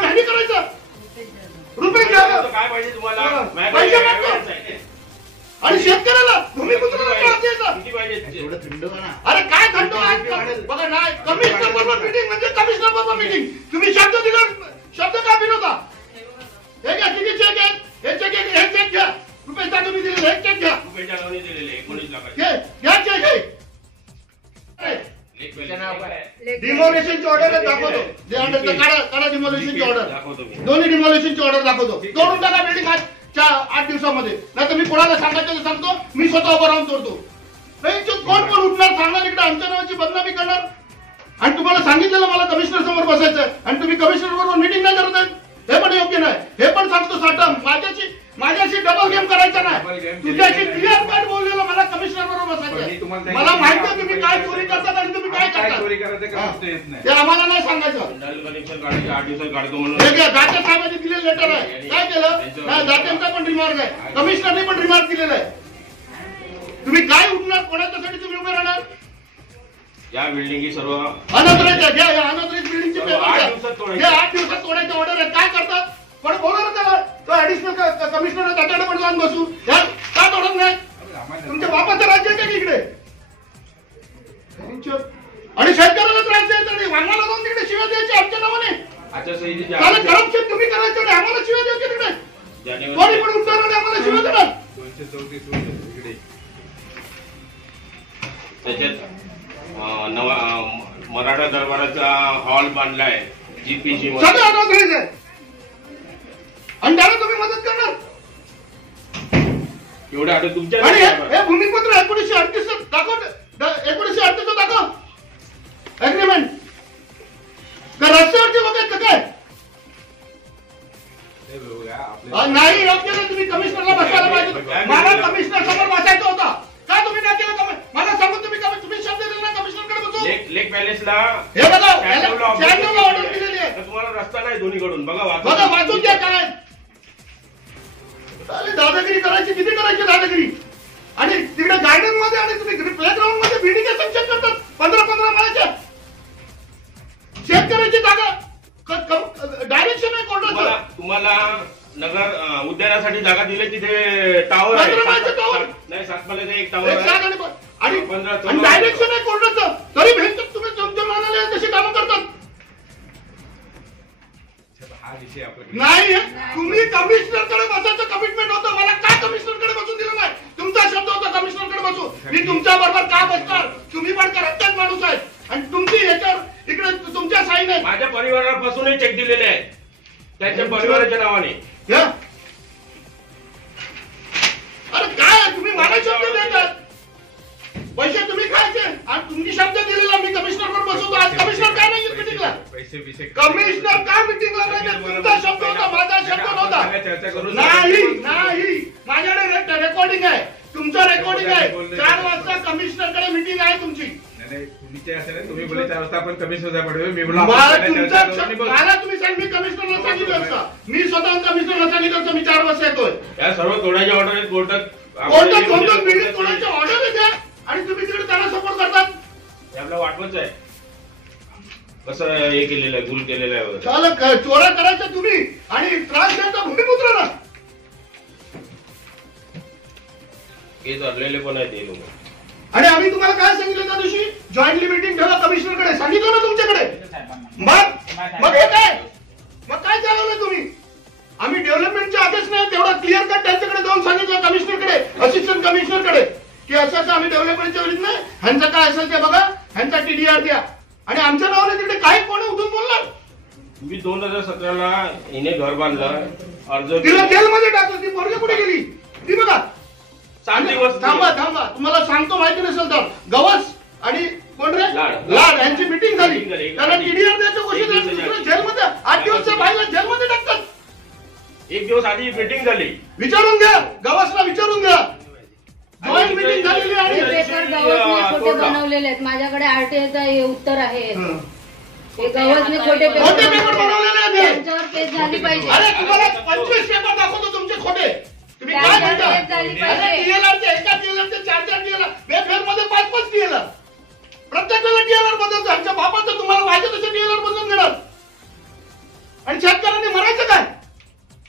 काय भांडी करायचं? रुपये घ्या काय पाहिजे तुम्हाला? पैसे मागतो आणि शेतकऱ्याला भूमिपुत्राला त्रास द्यायचा. किती पाहिजे? अरे काय थंड बघा नाही. कमिशनर बरोबर मीटिंग म्हणजे कमिशनर बरोबर मीटिंग. तुम्ही शब्द दिला, शब्द का बिनवता? हे घ्या किती चेक आहेत? हे चेक हे चेक घ्या. रुपये तुम्ही दिलेले हे चेक घ्या. रुपयाच्या नावाने दिलेले 19 लाखाचे घ्या चेक घे. डिमोलेशनची ऑर्डर दाखवतो. काढा डिमोलेशनची ऑर्डर. दोन्ही डिमोलेशनची ऑर्डर दाखवतो. तोडून टाका बिल्डिंग आज 8 दिवसामध्ये. नाही तर मी कोणाला सांगायचं ते सांगतो. मी स्वतः उभं राहून तोडतो. नाही कोण कोण उठणार सांगणार इकडे आमच्या नावाची बदनामी करणार. आणि तुम्हाला सांगितलेलं मला कमिशनर समोर बसायचं आणि तुम्ही कमिशनर बरोबर मीटिंग नाही करत आहे. हे पण योग्य नाही. हे पण सांगतो साठा माझ्याशी डबल गेम करायचा नाही. तुझ्याशी क्लिअर कट बोललेलं मला कमिशनर बरोबर बसायचं. मला माहिती आहे तुम्ही काय चोरी करतात आणि तुम्ही काय करतात ते आम्हाला नाही सांगायचं. कलेक्शन काढायचे 8 दिवसात काढतो म्हणून दाते साहेबांनी दिलेलं लेटर आहे. काय केलं नाही दात्यांचा पण रिमार्क आहे. कमिशनरने पण रिमार्क दिलेला आहे. तुम्ही काय उठणार कोणाच्यासाठी तुम्ही उभे राहणार? या बिल्डिंगी सर्व अनधिकृत घ्या. या अनधिकृत बिल्डिंगची पेपर 8 दिवसात तोडायचे ऑर्डर आहे. काय करतात? पण बोला ना त्याला. तो ऍडिशनल कमिशनर त्याच्याकडे पण जाऊन बसू. का तोडत नाही? तुमच्या बापाचं राज्य आहे का इकडे? आणि शेतकऱ्याला त्रास द्यायचा नाही. आम्हाला जाऊन तिकडे शिव्या द्यायची आमच्या नावाने. करप्शन तुम्ही करायचं नाही. आम्हाला शिव्या द्यायचे तिकडे. कोणी पण उठणार नाही आम्हाला शिव्या देणार. 234 त्याच्यात नवा मराठा दरबाराचा हॉल बांधलाय जीपीसी सगळं अनधिकृत आहे. आणि त्याला तुम्ही मदत करणार एवढं आठवत तुमच्या. आणि हे भूमिपत्र 1938 दाखव. 1938 दाखव अग्रीमेंट. का रस्त्यावरचे लोक आहेत का काय? नाही योग्य नाही. तुम्ही कमिशनरला बसायला पाहिजे. मला कमिशनर समोर बसायचं होता. का तुम्ही नाही केलं? मला सांगून तुम्ही शब्द दिला ना कमिशनरकडे बसू. लेक पॅलेसला हे बघा ऑर्डर दिलेली आहे. तुम्हाला रस्ता नाही दोन्हीकडून. बघा वाचून द्या. काय दादागिरी करायची किती करायची दादागिरी. आणि तिकडे गार्डन मध्ये आणि तुम्ही प्ले ग्राउंड मध्ये बिल्डिंग सँक्शन करतात 15-15 माळ्याच्या. शेतकऱ्याची जागा डायरेक्शन आहे कोर्टाचं. तुम्हाला नगर उद्यानासाठी जागा दिली तिथे टावर आहे. नाही 7 माळ्याचं एक टावर आहे आणि डायरेक्शन आहे कोर्टाचं. तरी भेटतात तुम्ही तुमच्या मनाला तशी कामं करतात. नाही तुम्ही कमिशनरकडे बसायचं कमिटमेंट होतं. मला का कमिशनरकडे बसून दिलं नाही? तुमचा शब्द होता कमिशनरकडे बसू. मी तुमच्या बरोबर का बसणार? तुम्ही पण करप्टेड माणूस आहे आणि तुमची याच्यावर इकडे तुमच्या साईन आहे. माझ्या परिवारापासूनही चेक दिलेले आहे त्याच्या परिवाराच्या नावाने. अरे काय तुम्ही मला शब्द देतात. पैसे तुम्ही खायचे आणि तुमची शब्द दिलेला मी कमिशनर बसवतो. आज कमिशनर काय नाही मिटिंगला? कमिशनर का मिटिंगला नाही? तुमचा शब्द होता माझा शब्द नव्हता. नाही माझ्याकडे रेकॉर्डिंग आहे. तुमचं रेकॉर्डिंग आहे. 4 वाजता कमिशनरकडे मिटिंग आहे तुमची. तुम्ही बोलले 4 वाजता आपण कमिशनर मला तुम्ही सांग. मी कमिशनरला सांगितलं असतं. मी स्वतः कमिशनरला सांगितलं असतं मी 4 वाजता येतोय. या सर्व तोडायच्या ऑर्डर आहेत कोर्टात. बिल्डिंग तोडायच्या ऑर्डर आहे त्या आणि तुम्ही तिकडे त्याला सपोर्ट करतात. आपलं वाटवच आहे कसं हे केलेलं आहे. गुल केलेलं आहे. चालक चोऱ्या करायचं तुम्ही आणि त्रास द्यायचा भूमिपुत्राला. हे धरलेले पण आहेत हे लोक. आणि आम्ही तुम्हाला काय सांगितलं त्या दिवशी? जॉईंटली मीटिंग ठेवा कमिशनरकडे. सांगितलं ना तुमच्याकडे. मग हे काय? मग काय चालवलं तुम्ही? आम्ही डेव्हलपमेंटचे आदेश नाही तेवढा क्लिअर कट त्यांच्याकडे जाऊन सांगितलं कमिशनरकडे, असिस्टंट कमिशनरकडे की असं आम्ही डेव्हलपमेंटच्या विरुद्ध नाही. ह्यांचं काय असेल ते बघा. ह्यांचा टीडीआर द्या. आणि आमच्या नावाने तिकडे काही कोणी उठून बोलणार? तुम्ही 2017ला हिने घर बांधलं. अर्ज तिला जेलमध्ये टाकलं. ती पोरगी कुठे गेली ती बघा. 7 दिवस. थांबा तुम्हाला सांगतो माहिती नसेल तर. गवस आणि कोण रे लाड यांची मिटिंग झाली. त्याला टीडीआर द्यायचं गोष्टी जेलमध्ये 8 दिवसच्या बाहेर जेलमध्ये टाकतात. 1 दिवस आधी मीटिंग झाली. विचारून घ्या. गवसला विचारून घ्या. जॉईंट मीटिंग झालेली आणि पेपर गवसने खोटे बनवलेले आहेत. माझ्याकडे आरटीआयचा उत्तर आहे. गवसने खोटे पेपर बनवलेले आहेत. त्यांच्यावर केस झाली पाहिजे. अरे तुम्हाला 25 पेपर दाखवतो तुमचे खोटे. तुम्ही काय म्हणता? टीएलआरचे एका टीएलआरचे 4-4 टीएलआर वेबसाईटमध्ये 5-5 टीएलआर. प्रत्येक वेळेला टीएलआर बदलतो. आमच्या बापाचं तुम्हाला पाहिजे तसं टीएलआर बदलून देणार. आणि शेतकऱ्यांनी मरायचं काय?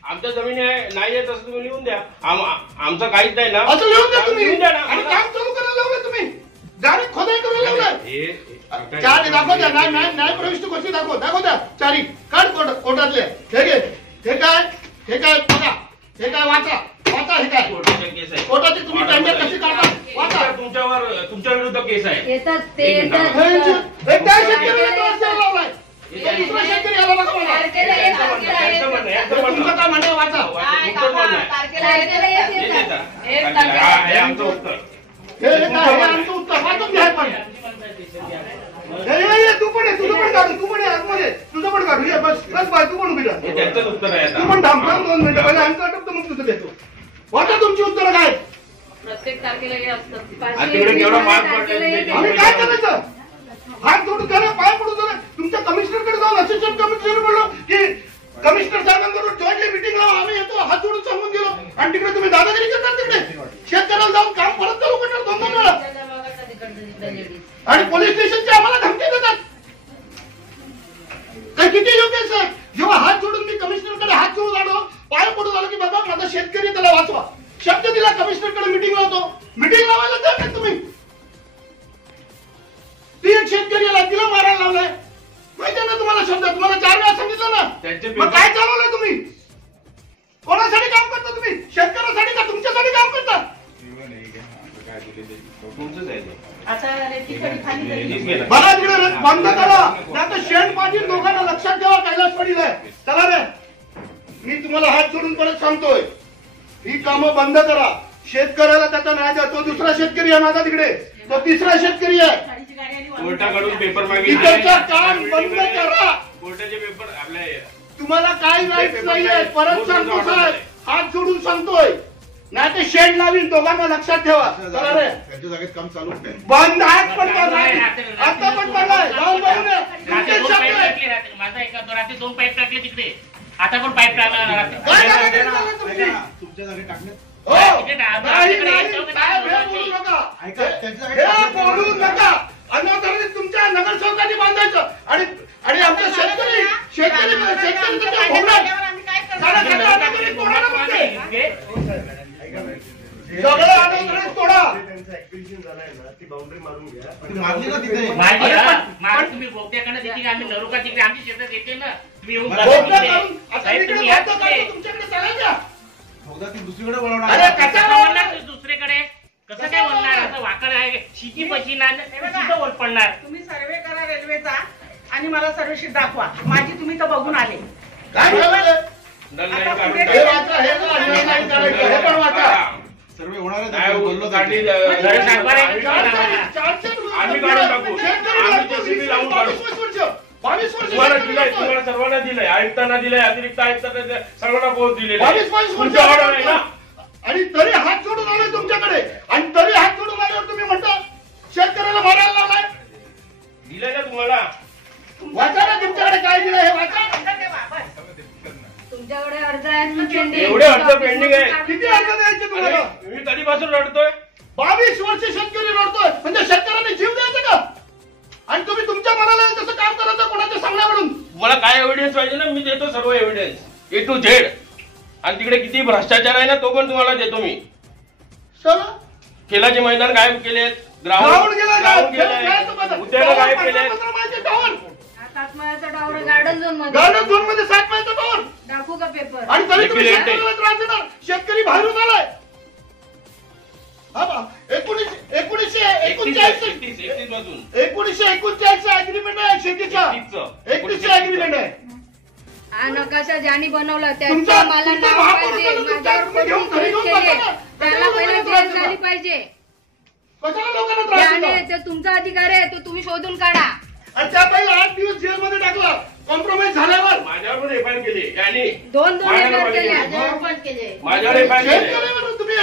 आमच्या जमिनी नाही आहे तसं तुम्ही लिहून द्या. आमचं काहीच नाही ना, असं लिहून द्या तुम्ही. लिहून द्या ना. आणि काम चालू करायला लावलं तुम्ही, डायरेक्ट खोदाई करायला लावलं. चार दाखव द्या, न्याय प्रविष्ट गोष्टी दाखव द्या चारी. काढ कोर्टातले. हे काय बघा, हे काय वाचा हे काय कोर्टाची केस आहे. कोर्टाची तुम्ही टेंडर कशी काढता वाचा. तुमच्या विरुद्ध केस आहे. येतात ते येतात. एकदा शेतकऱ्याला त्रास द्यायला लावलाय. दुसरा शेतकरी याला बघा मला. तारखेला येत, तारखेला येत. तुमचं काय म्हणणं वाचा. तारखेला येत. एक हे आमचं उत्तर. हे काय आमचं उत्तर वाचून घ्या. पण तू पण आहे, तुझं पण काढू, तू पण आहे आतमध्ये, तुझं पण काढू. ये बस बाय, तू पण उभी राहा. हे त्यांचंच उत्तर आहे. तू पण थांब 2 मिनिटं. पहिले आमचं आटपतं मग तुझं देतो. वाचा तुमची उत्तरं काय. प्रत्येक तारखेला हे असतं. आणि तिकडे केवढा मार्क पडला. आम्ही काय करायचं. हात जोडून झालं, पाय पडून झालं. तुमच्या कमिशनरकडे जाऊन असिस्टंट कमिशनर बोललो की कमिशनर साहेबांबरोबर जॉईंटली मिटिंग लावा, आम्ही येतो. हात जोडून सांगून गेलो आणि तिकडे तुम्ही दादागिरी करणार. तिकडे शेतकऱ्याला जाऊन काम परत चालू करणार 2 वेळा. आणि पोलीस स्टेशनचे आम्हाला धमकी देतात. काय किती योग्य आहे सर. जेव्हा हात जोडून मी कमिशनरकडे हात जोडून आलो, पाय पडून आलो की बाबा माझा शेतकरी, त्याला वाचवा. शब्द दिला, कमिशनरकडे मिटिंग लावतो. मिटिंग लावायला द्या का तुम्ही. ती एक शेतकऱ्याला तिला मारायला लावलाय. माहिती ना तुम्हाला शब्द, तुम्हाला 4 वेळा सांगितलं ना. मग काय चालवलंय तुम्ही. कोणासाठी काम करता तुम्ही. शेतकऱ्यासाठी का तुमच्यासाठी काम करता. बघा तिकडे बंद करा, नाही तर शेण पाटील दोघांना लक्षात ठेवा. कैलास पाटील आहे. चला रे, मी तुम्हाला हात जोडून परत सांगतोय, ही कामं बंद करा. शेतकऱ्याला त्याचा न्याय द्या. तो दुसरा शेतकरी आहे माझा तिकडे, तो तिसरा शेतकरी आहे. कोर्टाकडून पेपर तिकडचा काम बंद करा. कोर्टाचे पेपर आपल्या तुम्हाला काही राईट नाहीये. परत सांगतो साहेब, हात जोडून सांगतोय, नाही ते शेड लावीन. दोघांना लक्षात ठेवा. चला रे, त्यांच्या जागेत काम चालू आहे. बंद आहेत पण आता पण पडलाय. जाऊन बघून ये. तुमचे शब्द आहेत. माझा एका रात्री 2 पाईप टाकले तिकडे. आता पण पाईप टाकला. काय दादागिरी चालली तुमची. तुमच्या जागेत टाकण्यात हो, नाही, साहेब, हे बोलू नका. ऐका, त्यांच्या जागेत हे बोलू नका. अन्यथा तुमच्या नगरसेवकांनी बांधायचं आणि आमच्या शेतकरी तुमच्या भोवणार. सगळं आडोदरीत तोडा. मारली ना तिथे. तुम्ही बोगद्याकडे तिकडे, आम्ही नरुका तिकडे आमची शेतात येते ना. तुम्ही येऊन बोगदा काढून आता साहेब, तिकडे तुम्ही या बोगदा काढून तुमच्याकडे चालायचं. बोगदा ती दुसरीकडे वळवणार. अरे कसं कसा वळणार दुसरीकडे. कसं काय वळणार. असं वाकड आहे शिकी पशी ना पडणार. तुम्ही सर्वे करा रेल्वेचा आणि मला सर्वेशीट दाखवा. माझी तुम्ही तर बघून आले. काय ठरवलंय? आता पुढे हे वाचा, हे नाही करायचं. हे पण वाचा. सर्वे होणार आहे. काय बोललो गाडी आम्ही आम्ही काढून टाकू. आम्ही JCB लावून काढू. 22 वर्ष तुम्हाला दिलंय, तुम्हाला सर्वांना दिलंय. आयुक्तांना दिलंय, अतिरिक्त आयुक्तांना सर्वांना पोहोच दिलेला आहे. 22 तुमच्या ऑर्डर आहे ना. आणि तरी हात जोडून आलोय तुमच्याकडे. आणि तरी हात जोडून आल्यावर तुम्ही म्हणता शेतकऱ्याला मारायला लावलाय. दिलंय ना तुम्हाला. वाचा ना, तुमच्याकडे काय दिलं हे वाचा. तुमच्याकडे अर्ज आहेत. एवढे अर्ज पेंडिंग आहे. किती अर्ज द्यायचे तुम्हाला. मी कधीपासून रडतोय. 22 वर्ष शेतकरी रडतोय. म्हणजे शेतकऱ्यांनी जीव द्यायचा का. आणि तुम्ही तुमच्या मनाला येईल तसं काम करायचं कोणाच्या सांगण्यावरून. मला काय एव्हिडन्स पाहिजे ना, मी देतो सर्व एव्हिडन्स A to Z. आणि तिकडे किती भ्रष्टाचार आहे ना, तो पण तुम्हाला देतो मी. चला, खेळाचे मैदान गायब केलेत. ग्राउंड गेलाय का? उद्यानं गायब केलेत. ताजमहालचा टावर गार्डन झोन मध्ये. गार्डन झोन मध्ये 7 महिन्याचा टावर. दाखवू का पेपर. आणि तरी तुम्ही Regulate. शेतकऱ्याला त्रास देणार. शेतकरी बाहेरून आलाय. हा बा, 1949 अग्रीमेंट आहे शेतीचा. 31 अग्रीमेंट आहे. हा नकाशा ज्यांनी बनवला तुमचा- त्याच्या मला तुमचा नाव महापौर पाहिजे. तुमचा- माझ्यावर तुम्ही घेऊन घरी घेऊन केले. बसा ना. त्याला कशाला पहिला लोकांना त्रास जेल झाली देता? पाहिजे. कशाला लोकांना त्रास त्याने देता? ते तुमचा अधिकार आहे तो तुम्ही शोधून काढा. आणि त्या पहिला 8 दिवस जेलमध्ये टाकला. कॉम्प्रोमाइज झाल्यावर माझ्यावर पण एफआयआर केली यांनी. दोन माझ्यावर एफआयआर केली. केले. माझ्यावर एफआयआर केली. शेतकऱ्यावर तुम्ही